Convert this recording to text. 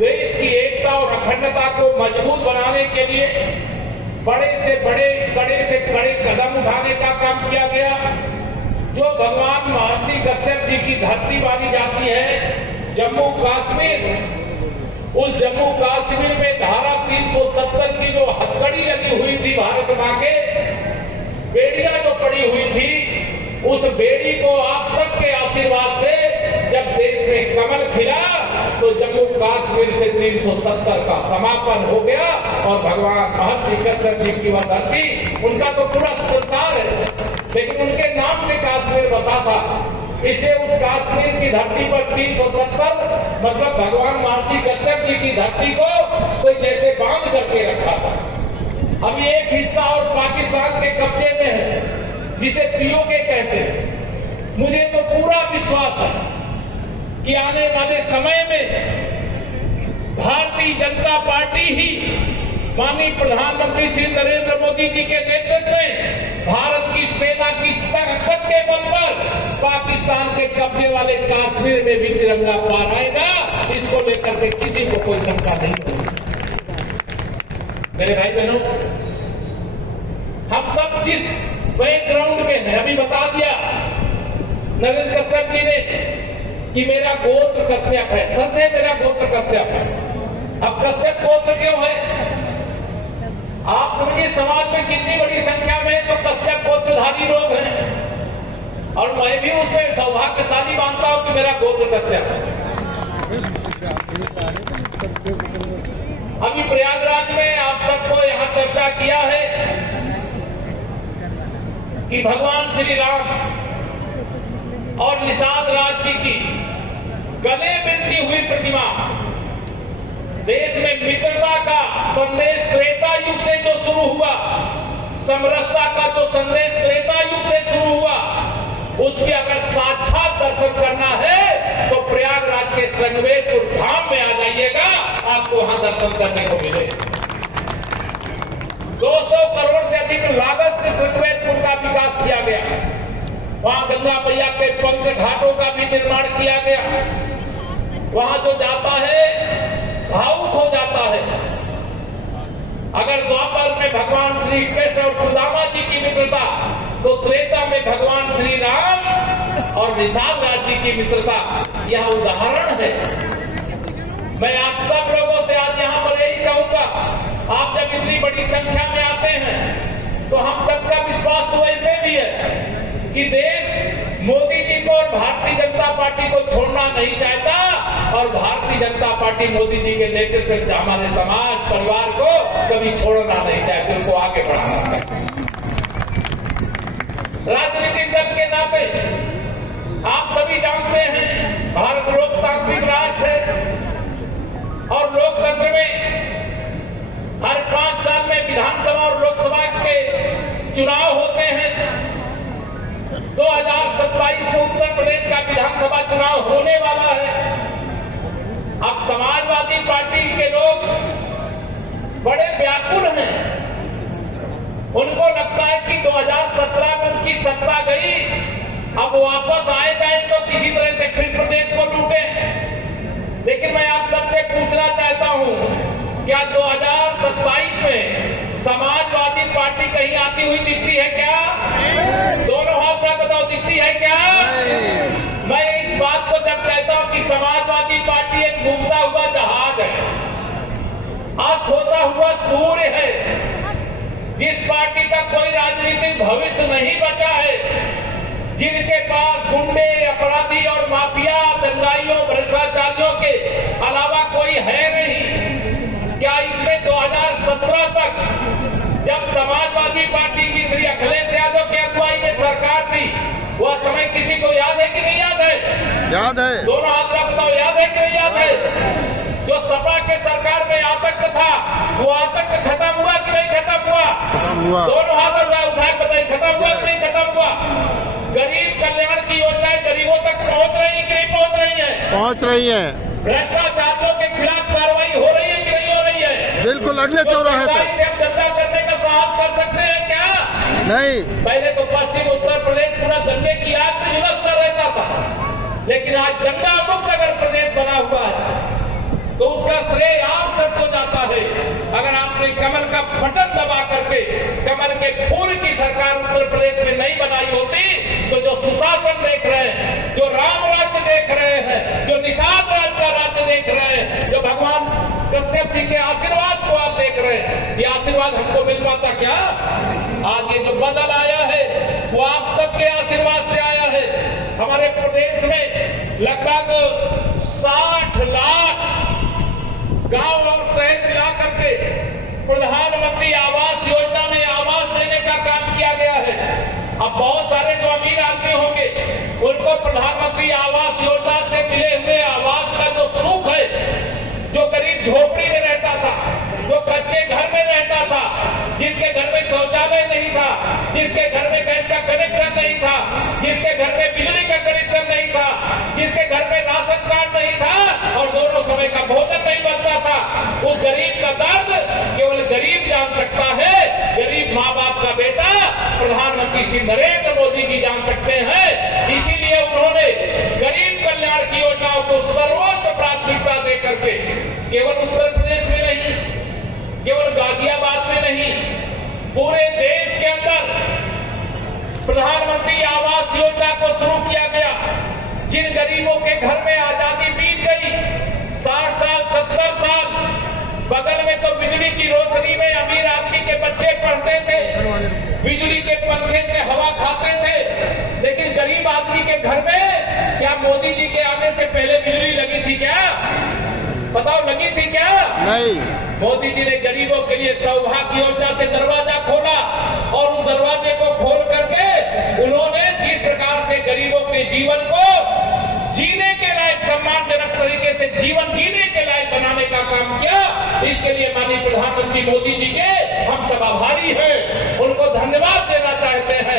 देश की एकता और अखंडता को मजबूत बनाने के लिए बड़े से बड़े, कड़े से कड़े कदम उठाने का काम किया गया। जो भगवान महर्षि कश्यप जी की धरती मानी जाती है, जम्मू कश्मीर, उस जम्मू कश्मीर में धारा 370 की जो हथकड़ी लगी हुई थी, भारत मां के बेड़ियां जो पड़ी हुई थी, उस बेड़ी को आप सबके आशीर्वाद से जब देश में कमल खिला तो जम्मू कश्मीर से 370 का समापन हो गया और भगवान महर्षि कश्यप जी की वह धरती, उनका तो पूरा संसार है, लेकिन उनके नाम से कश्मीर बसा था, इसलिए उस कश्मीर की धरती पर 370 मतलब भगवान महर्षि कश्यप जी की धरती को कोई जैसे बांध करके रखा था। अब ये एक हिस्सा और पाकिस्तान के कब्जे में है, जिसे पीओके कहते हैं। मुझे तो पूरा विश्वास है कि आने वाले समय में भारतीय जनता पार्टी ही माननीय प्रधानमंत्री श्री नरेंद्र मोदी जी के नेतृत्व में भारत की सेना की ताकत के बल पर पाकिस्तान के कब्जे वाले कश्मीर में भी तिरंगा फहराएगा। इसको लेकर के किसी को कोई शंका नहीं होगी। मेरे भाई बहनों, हम सब जिस बैकग्राउंड के हैं, अभी बता दिया नरेंद्र कश्यप जी ने कि मेरा गोत्र कश्यप है। सच है, मेरा गोत्र कश्यप है। अब कश्यप गोत्र क्यों है? आप समझिए समाज में कितनी बड़ी संख्या में तो कश्यप गोत्रधारी लोग हैं, और मैं भी उसमें सौभाग्यशाली मानता हूं कि मेरा गोत्र कश्यप है। अभी प्रयागराज में आप सबको यहाँ चर्चा किया है कि भगवान श्री राम और निषाद राज जी की गले मिलती हुई प्रतिमा, देश में मित्रता का संदेश त्रेता युग से जो शुरू हुआ, समरसता का जो संदेश त्रेता युग से शुरू हुआ, उसके अगर साक्षात दर्शन करना है तो प्रयागराज के संगमेरपुर धाम में आ जाइएगा, आपको वहां दर्शन करने को मिले। 200 करोड़ से अधिक लागत से संगमेरपुर का विकास किया गया। वहां गंगा मैया के पवित्र घाटों का भी निर्माण किया गया। वहां जो जाता है भावुक हो जाता है। अगर द्वापर में भगवान श्री कृष्ण और सुदामा जी की मित्रता, तो त्रेता में भगवान श्री राम और निषाद राज जी की मित्रता यह उदाहरण है। मैं आप सब लोगों से आज यहाँ पर यही कहूंगा, आप जब इतनी बड़ी संख्या में आते हैं तो हम सबका विश्वास तो ऐसे भी है कि देश मोदी जी को और भारतीय जनता पार्टी को छोड़ना नहीं चाहता, और भारतीय जनता पार्टी मोदी जी के नेतृत्व में हमारे समाज परिवार को कभी छोड़ना नहीं चाहते, उनको आगे बढ़ाना चाहते। राजनीतिक दल के नाते आप सभी जानते हैं भारत लोकतांत्रिक राष्ट्र है, और लोकतंत्र में हर 5 साल में विधानसभा और लोकसभा के चुनाव होते हैं। 2027 में उत्तर प्रदेश का विधानसभा चुनाव होने वाला है। अब समाजवादी पार्टी के लोग बड़े व्याकुल हैं। उनको लगता है कि 2017 में उनकी सत्ता गई, अब वापस आए जाए तो किसी तरह से फिर प्रदेश को लूटे। लेकिन मैं आप सबसे पूछना चाहता हूं, क्या 2027 में समाजवादी पार्टी कहीं आती हुई दिखती है क्या? दोनों हाथ में बताओ, दिखती है क्या? मैं इस बात को जब कहता हूं कि समाजवादी पार्टी एक डूबता हुआ जहाज है, अस्त होता हुआ सूर्य है, जिस पार्टी का कोई राजनीतिक भविष्य नहीं बचा है, जिनके पास गुंडे, अपराधी और माफिया, दंगाइयों, भ्रष्टाचारियों के अलावा कोई है नहीं। क्या इसमें 2017 तक जब समाजवादी पार्टी की श्री अखिलेश यादव की अगुवाई में सरकार थी, वह समय किसी को याद है कि नहीं याद है? याद है। दोनों हाथ रख दो, याद है कि नहीं याद है? जो सपा के सरकार में आतंक था, वो आतंक खत्म हुआ कि नहीं खत्म हुआ? हुआ। दोनों हाथ उठाए बताइए, खत्म हुआ कि नहीं खत्म हुआ? गरीब कल्याण की योजनाएं गरीबों तक पहुंच रही है कि नहीं पहुंच रही है? पहुंच रही है। भ्रष्टाचारियों के खिलाफ कार्रवाई हो रही है कि नहीं हो रही है? बिल्कुल, अगले चौराहे तक। दंगा करने का साहस कर सकते हैं क्या? नहीं। पहले तो पश्चिम उत्तर प्रदेश पूरा दंगे की आग में निमस्ता रहता था, लेकिन आज दंगा मुक्त अगर प्रदेश बना हुआ है तो उसका बटन दबा करके कमल के फूल की सरकार उत्तर प्रदेश में नहीं बनाई होती तो जो सुशासन देख रहे हैं, जो राम राज्य देख रहे हैं, जो निषाद राज का राज्य देख रहे हैं, जो भगवान कश्यप जी के आशीर्वाद को आप देख रहे हैं, ये आशीर्वाद हमको मिल पाता क्या? आज ये जो बदल आया है वो आप सबके आशीर्वाद से आया है। हमारे प्रदेश में लगभग 60 लाख गांव और शहर मिला करके प्रधानमंत्री आवास योजना में आवास देने का काम किया गया है। अब बहुत सारे जो अमीर आदमी होंगे उनको प्रधानमंत्री आवास योजना से मिले हुए आवास का जो सुख है, जो गरीब झोपड़ी में रहता था, जो कच्चे घर में रहता था, जिसके घर में शौचालय नहीं था, जिसके घर में गैस का कनेक्शन नहीं था, जिसके घर में बिजली का कनेक्शन नहीं था, जिसके घर में राशन कार्ड नहीं था और दोनों समय का भोजन नहीं बनता था, उस गरीब का दर्द केवल गरीब जान सकता है। गरीब माँ बाप का बेटा प्रधानमंत्री श्री नरेंद्र मोदी जी जान सकते हैं। इसीलिए उन्होंने गरीब कल्याण की योजनाओं को सर्वोच्च प्राथमिकता दे करके केवल उत्तर प्रदेश में नहीं, केवल गाजियाबाद में नहीं, पूरे देश के अंदर प्रधानमंत्री आवास योजना को शुरू किया गया। जिन गरीबों के घर में आजादी बीत गई, 60 साल 70 साल, बगल में तो बिजली की रोशनी में अमीर आदमी के बच्चे पढ़ते थे, बिजली के पंखे से हवा खाते थे, लेकिन गरीब आदमी के घर में क्या मोदी जी के आने से पहले बिजली लगी थी क्या? बताओ, लगी थी क्या? नहीं। मोदी जी ने गरीबों के लिए सौभाग्य योजना से दरवाजा खोला और उस दरवाजे को खोल करके उन्होंने जिस प्रकार से गरीबों के जीवन को जीने के लायक, सम्मानजनक तरीके से जीवन जीने के लायक बनाने का काम किया, इसके लिए माननीय प्रधानमंत्री मोदी जी के हम सब आभारी हैं, उनको धन्यवाद देना चाहते हैं।